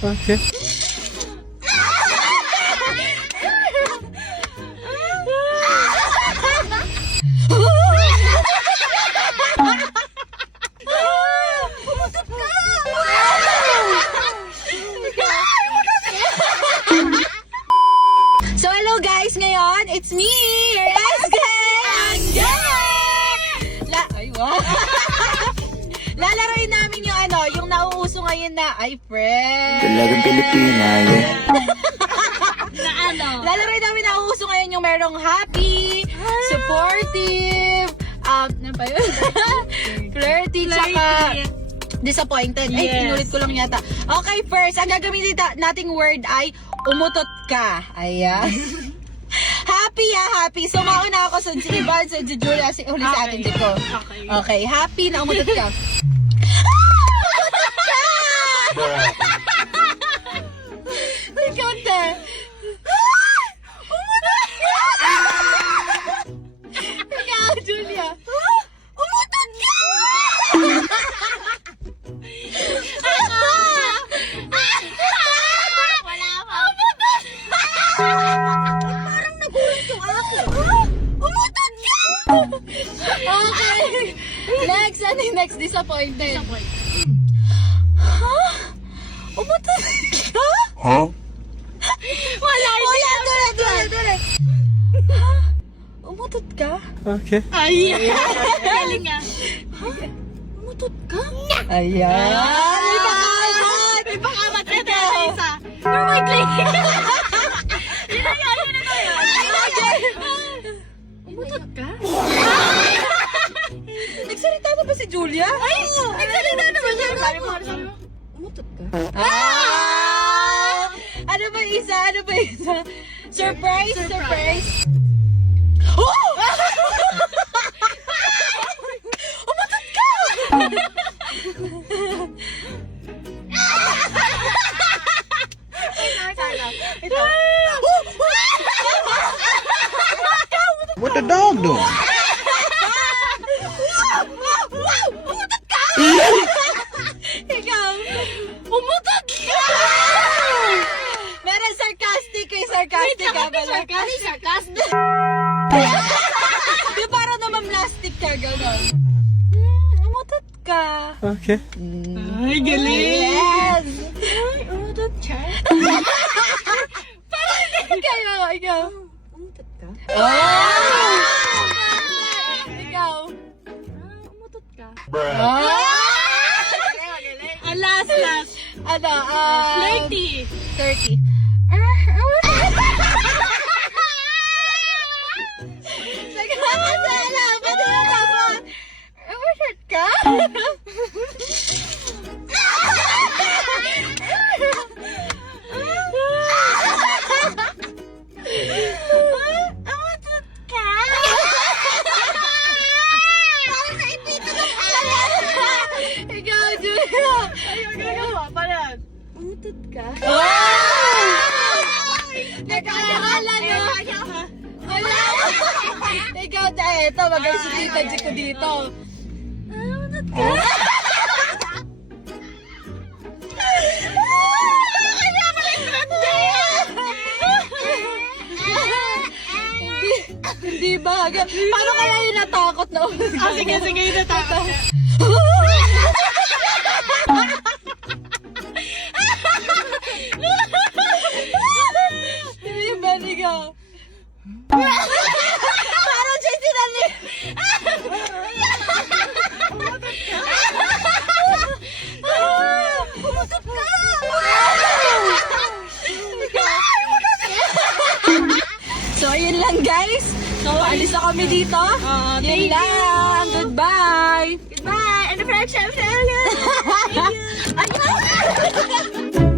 Okay. So hello guys, ngayon it's me, your SK! Ay, wow! Lalaroin namin yung yung nauuso ngayon na friend. Talagang Pilipina, yeah. Lalaroin namin nauuso ngayon yung merong happy, supportive, ano pa yun? Flirty, tsaka disappointed. Ay, inulit ko lang yata. Okay, first, ang gagamitin nating word ay umutot ka. Ayan. Happy happy. So, mauna ako sa Ivan, sa Julia, huli sa atin dito. Okay, happy na umutot ka. Umutot ka! Ikaw, te. Umutot ka! Ikaw, Julia. Umutot ka! Wala pa. Umutot ka! Parang nagulat yung akin. Umutot ka! Okay. Next, ano yung next? Disappointed. Huh? Umutot ka? Huh? Wala, tuloy. Umutot ka? Okay. Ay, galing nga. Umutot ka? Ayan. May pakamat na tayo isa. Oh my God. Yun na yun. Umutot ka? Nagsalita na ba si Julia? Ay, nagsalita na ba siya? Sabi mo. Umutot ka? Ano ba isa? Surprise. Oh! Umutot ka! Ito. What the dog doing? Umutot ka! Ikaw, umutot ka! Meron sarcastic ka pala. Sarcastic? Di para naman plastic ka, gano'n. Umutot ka. Okay. Ay, galing! Yes! Ay, umutot ka. Parang ikaw. Umutot ka? Oh! Ikaw. Umutot ka. Last. Ano? 30. Umutot ka? Umutot ka? Parang naipito ng ikaw, Julia. Umutot ka? Nagkakala nyo. Wala. Ikaw, ito, mag-aisipita ko dito. Umutot ka? Hindi ba? Paano kaya yung natakot na ulit? Sige, yung natakot. Hindi ba, ikaw? Parang siya sinali. Pumusok ka! So, yun lang guys. So, alis na kami dito. Yun lang. Goodbye. And the friendship. Thank you.